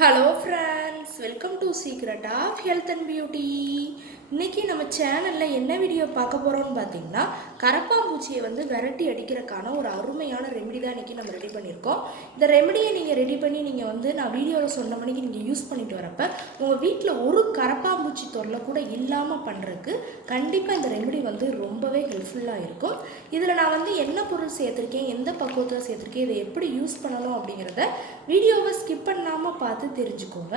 Hello friends, welcome to Secret of Health and Beauty. இன்றைக்கி நம்ம சேனலில் என்ன வீடியோ பார்க்க போகிறோம்னு பார்த்தீங்கன்னா, கரப்பாம்பூச்சியை விரட்டி அடிக்கிறதுக்கான ஒரு அருமையான ரெமெடி தான் இன்றைக்கி நம்ம ரெடி பண்ணியிருக்கோம். இந்த ரெமெடியை நீங்கள் ரெடி பண்ணி நீங்கள் நான் வீடியோவில் சொன்ன மணிக்கு நீங்கள் யூஸ் பண்ணிட்டு வரப்போ உங்கள் வீட்டில் ஒரு கரப்பாம்பூச்சி தொல்லை கூட இல்லாமல் பண்ணுறதுக்கு கண்டிப்பாக இந்த ரெமெடி ரொம்பவே ஹெல்ப்ஃபுல்லாக இருக்கும். இதில் நான் என்ன பொருள் சேர்த்துருக்கேன், எந்த பக்குவத்தில் சேர்த்துருக்கேன், இதை எப்படி யூஸ் பண்ணணும் அப்படிங்கிறத வீடியோவை ஸ்கிப் பண்ணாமல் பார்த்து தெரிஞ்சுக்கோங்க.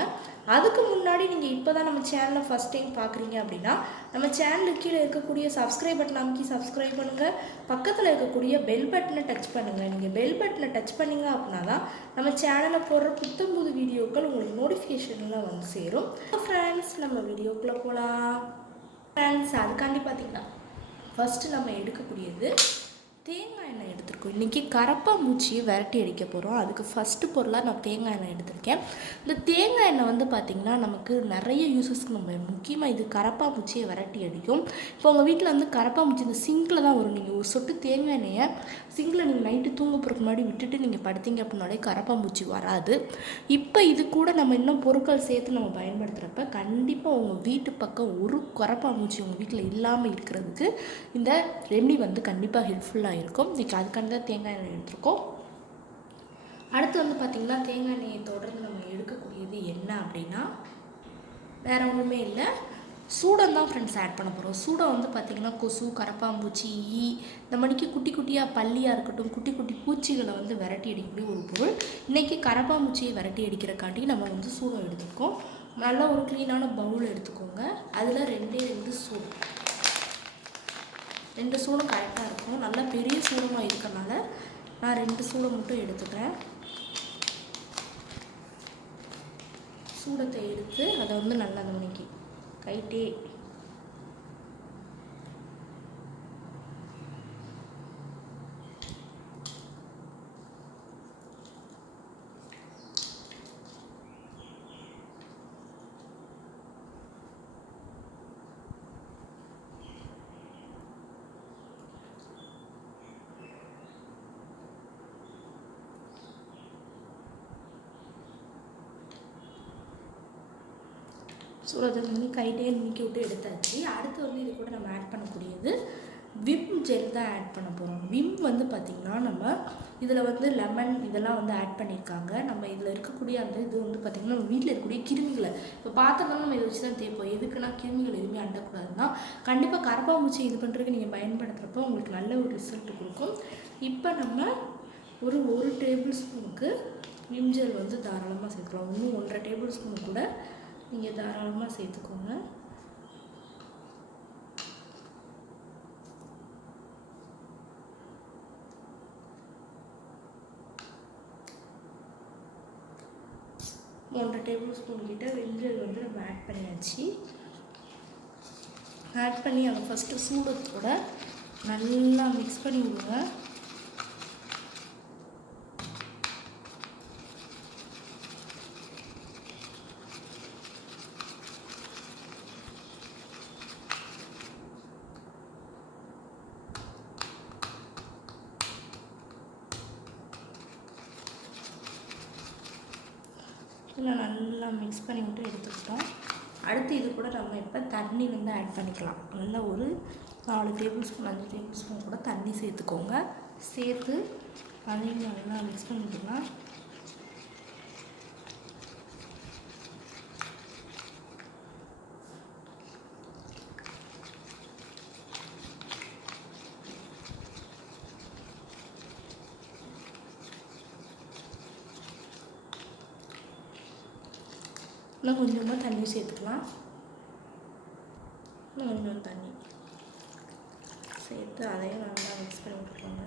அதுக்கு முன்னாடி நீங்கள் இப்போ தான் நம்ம சேனலை ஃபஸ்ட் டைம் பார்க்குறீங்க அப்படின்னா நம்ம சேனலுக்கு கீழே இருக்கக்கூடிய சப்ஸ்கிரைப் பட்டன் அமைக்கி சப்ஸ்கிரைப் பண்ணுங்கள். பக்கத்தில் இருக்கக்கூடிய பெல் பட்டனை டச் பண்ணுங்கள். நீங்கள் பெல் பட்டனை டச் பண்ணிங்க அப்படின்னா தான் நம்ம சேனலில் போடுற புத்தம்புது வீடியோக்கள் உங்களுக்கு நோட்டிஃபிகேஷனில் சேரும். ஃப்ரெண்ட்ஸ், நம்ம வீடியோக்குள்ளே போகலாம். ஃப்ரெண்ட்ஸ், அதுக்காண்டி பார்த்தீங்கன்னா ஃபஸ்ட்டு நம்ம எடுக்கக்கூடியது தேங்காய் எண்ணெய் எடுத்துருக்கோம். இன்றைக்கி கரப்பாம்பூச்சியை விரட்டி அடிக்க போகிறோம். அதுக்கு ஃபஸ்ட்டு பொருளாக நான் தேங்காய் எண்ணெய் எடுத்திருக்கேன். இந்த தேங்காய் எண்ணெய் பார்த்திங்கன்னா நமக்கு நிறைய யூஸஸ்க்கு நம்ம முக்கியமாக இது கரப்பாம்பூச்சியை விரட்டி அடிக்கும். இப்போ உங்கள் வீட்டில் கரப்பாம்பூச்சி இந்த சிங்கில் தான் வரும். நீங்கள் ஒரு சொட்டு தேங்காய் எண்ணெயை சிங்கில் நீங்கள் நைட்டு தூங்க போகிறதுக்கு முன்னாடி விட்டுட்டு நீங்கள் படுத்தீங்க அப்படின்னாலே கரப்பாம்பூச்சி வராது. இப்போ இது கூட நம்ம இன்னும் பொருட்கள் சேர்த்து நம்ம பயன்படுத்துகிறப்ப கண்டிப்பாக உங்கள் வீட்டு பக்கம் ஒரு கரப்பாம்பூச்சி உங்கள் வீட்டில் இல்லாமல் இருக்கிறதுக்கு இந்த ரெமெடி கண்டிப்பாக ஹெல்ப்ஃபுல்லாக இருக்கும். இன்றைக்கி அதுக்கான தான் தேங்காய் எண்ணெய் எடுத்துருக்கோம். அடுத்து பார்த்திங்கன்னா தேங்காய் எண்ணெயை தொடர்ந்து நம்ம எடுக்கக்கூடியது என்ன அப்படின்னா வேறு ஒன்றுமே இல்லை, சூடம் தான் ஃப்ரெண்ட்ஸ் ஆட் பண்ண போகிறோம். சூடம் பார்த்திங்கன்னா கொசு, கரப்பாம்பூச்சி, ஈ இந்த மணிக்கு குட்டி குட்டியாக பல்லியாக இருக்கட்டும் குட்டி குட்டி பூச்சிகளை விரட்டி அடிக்கக்கூடிய ஒரு பொருள். இன்றைக்கி கரப்பாம்பூச்சியை விரட்டி அடிக்கிறக்காண்டி நம்ம சூடம் எடுத்துக்கோம். நல்ல ஒரு க்ளீனான பவுல் எடுத்துக்கோங்க. அதில் 2 சூடம், 2 சூடம் கரெக்டாக இருக்கும். நல்லா பெரிய சூடமாக இருக்கனால நான் 2 சூடம் மட்டும் எடுத்துக்கிறேன். சூடத்தை எடுத்து அதை நல்லா அந்த மணிக்கு கைட்டே சூடத்தை கைட்டே நீக்கி விட்டு எடுத்தாச்சு. அடுத்து இது கூட நம்ம ஆட் பண்ணக்கூடியது விம் ஜெல் தான் ஆட் பண்ண போகிறோம். விம் பார்த்திங்கன்னா நம்ம இதில் லெமன் இதெல்லாம் ஆட் பண்ணியிருக்காங்க. நம்ம இதில் இருக்கக்கூடிய அந்த இது பார்த்திங்கன்னா நம்ம வீட்டில் இருக்கக்கூடிய கிருமிகளை இப்போ பார்த்தோம்னா நம்ம இதை வச்சு தான் தேய்ப்போம். எதுக்குன்னா கிருமிகள் எதுவுமே அண்டக்கூடாதுன்னா கண்டிப்பாக கரப்பாம்பூச்சி இது பண்ணுறதுக்கு நீங்கள் பயன்படுத்துகிறப்போ உங்களுக்கு நல்ல ஒரு ரிசல்ட் கொடுக்கும். இப்போ நம்ம ஒரு டேபிள் ஸ்பூனுக்கு விம் ஜெல் தாராளமாக சேர்த்துக்கலாம். இன்னும் 1.5 டேபிள் ஸ்பூன் கூட நீங்கள் தாராளமாக சேர்த்துக்கோங்க. ஒன்றரை டேபிள் ஸ்பூன் கிட்ட வெஞ்சல் நம்ம ஆட் பண்ணியாச்சு. ஆட் பண்ணி அதை ஃபஸ்ட்டு சூடத்தோட நல்லா மிக்ஸ் பண்ணி விடுங்க. இதில் நல்லா மிக்ஸ் பண்ணி விட்டு எடுத்துக்கிட்டோம். அடுத்து இது கூட நம்ம இப்போ தண்ணி ஆட் பண்ணிக்கலாம். நல்லா ஒரு 4 டேபிள் ஸ்பூன் 5 டேபிள் ஸ்பூன் கூட தண்ணி சேர்த்துக்கோங்க. சேர்த்து அதையும் நல்லா மிக்ஸ் பண்ணிக்கலாம். இன்னும் கொஞ்சமாக தண்ணி சேர்த்துக்கலாம். இன்னும் கொஞ்சம் தண்ணி சேர்த்து அதையும் நல்லா மிக்ஸ் பண்ணி விட்டுக்கோங்க.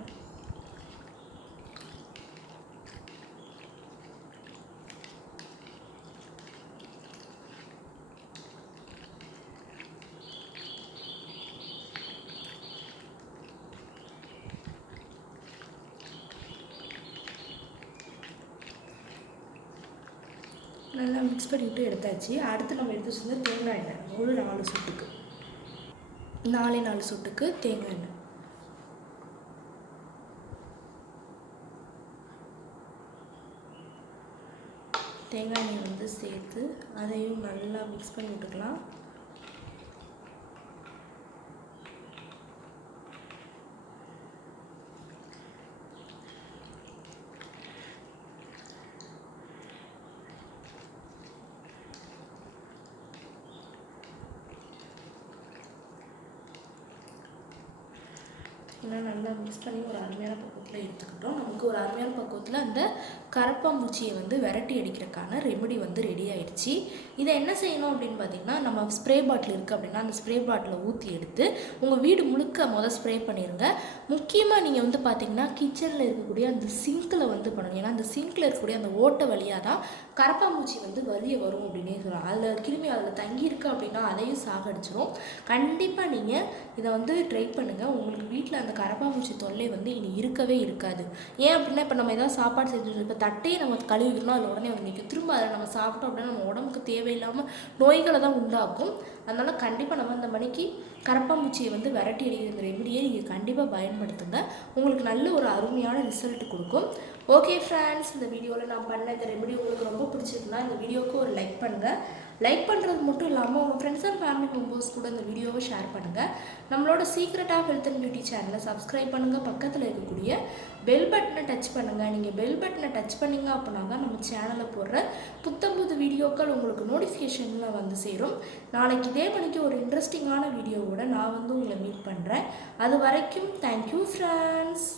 நல்லா மிக்ஸ் பண்ணிவிட்டு எடுத்தாச்சு. அடுத்து நம்ம எடுத்து வச்சுருந்த தேங்காய் எண்ணெய் ஒரு 4 சொட்டுக்கு 4 சொட்டுக்கு தேங்காய் எண்ணெய். தேங்காய் எண்ணெய் வந்து சேர்த்து அதையும் நல்லா மிக்ஸ் பண்ணி விட்டுக்கலாம். இன்னும் நல்லா மிக்ஸ் பண்ணி ஒரு அருமையான பக்குவத்தில் எடுத்துக்கிட்டோம். நமக்கு ஒரு அருமையான பக்குவத்தில் அந்த கரப்பாம்பூச்சியை வந்து விரட்டி அடிக்கிறதுக்கான ரெமெடி வந்து ரெடி ஆகிடுச்சு. இதை என்ன செய்யணும் அப்படின்னு பார்த்தீங்கன்னா, நம்ம ஸ்ப்ரே பாட்டில் இருக்குது அப்படின்னா அந்த ஸ்ப்ரே பாட்டிலை ஊற்றி எடுத்து உங்கள் வீடு முழுக்க ஸ்ப்ரே பண்ணிடுங்க. முக்கியமாக நீங்கள் வந்து பார்த்தீங்கன்னா கிச்சனில் இருக்கக்கூடிய அந்த சிங்கில் வந்து பண்ணணும். ஏன்னா அந்த சிங்கில் இருக்கக்கூடிய அந்த ஓட்டை வழியாக தான் கரப்பாம்பூச்சி வந்து வெளியே வரும் அப்படின்னே சொல்லலாம். அதில் கிருமி அதில் தங்கியிருக்கு அப்படின்னா அதையும் சாகடிச்சிடும். கண்டிப்பாக நீங்கள் இதை வந்து ட்ரை பண்ணுங்கள். உங்களுக்கு வீட்டில் அந்த கரப்பாம்பூச்சி தொல்லை வந்து இனி இருக்கவே இருக்காது. ஏன் அப்படின்னா, இப்போ நம்ம ஏதாவது சாப்பாடு செஞ்சுட்டு இப்போ தட்டையே நம்ம கழுவிக்கணும், அதில் உடனே வந்து நிற்கும். திரும்ப அதை நம்ம சாப்பிட்டோம் அப்படின்னா நம்ம உடம்புக்கு தேவையில்லாமல் நோய்களை தான் உண்டாக்கும். அதனால் கண்டிப்பாக நம்ம இந்த மணிக்கு கரப்பாம்பூச்சியை வந்து விரட்டி அடிக்கிற இந்த ரெமெடியை நீங்கள் கண்டிப்பாக பயன்படுத்துங்க. உங்களுக்கு நல்ல ஒரு அருமையான ரிசல்ட் கொடுக்கும். ஓகே ஃப்ரெண்ட்ஸ், இந்த வீடியோவில் நான் பண்ண இந்த ரெமெடி உங்களுக்கு ரொம்ப பிடிச்சிருந்தா இந்த வீடியோவுக்கு ஒரு லைக் பண்ணுங்கள். லைக் பண்ணுறது மட்டும் இல்லாமல் உங்கள் ஃப்ரெண்ட்ஸ் அண்ட் ஃபேமிலி மெம்பர்ஸ் கூட இந்த வீடியோவை ஷேர் பண்ணுங்கள். நம்மளோட Secret of Health and Beauty சேனலை சப்ஸ்கிரைப் பண்ணுங்கள். பக்கத்தில் இருக்கக்கூடிய பெல் பட்டனை டச் பண்ணுங்கள். நீங்கள் பெல் பட்டனை டச் பண்ணிங்க அப்படின்னா தான் நம்ம சேனலில் போடுற புத்தம்புது வீடியோக்கள் உங்களுக்கு நோட்டிஃபிகேஷனில் வந்து சேரும். நாளைக்கு இதே மணிக்கு ஒரு இன்ட்ரெஸ்டிங்கான வீடியோவோட நான் வந்து உங்களை மீட் பண்ணுறேன். அது வரைக்கும் தேங்க்யூ ஃப்ரெண்ட்ஸ்.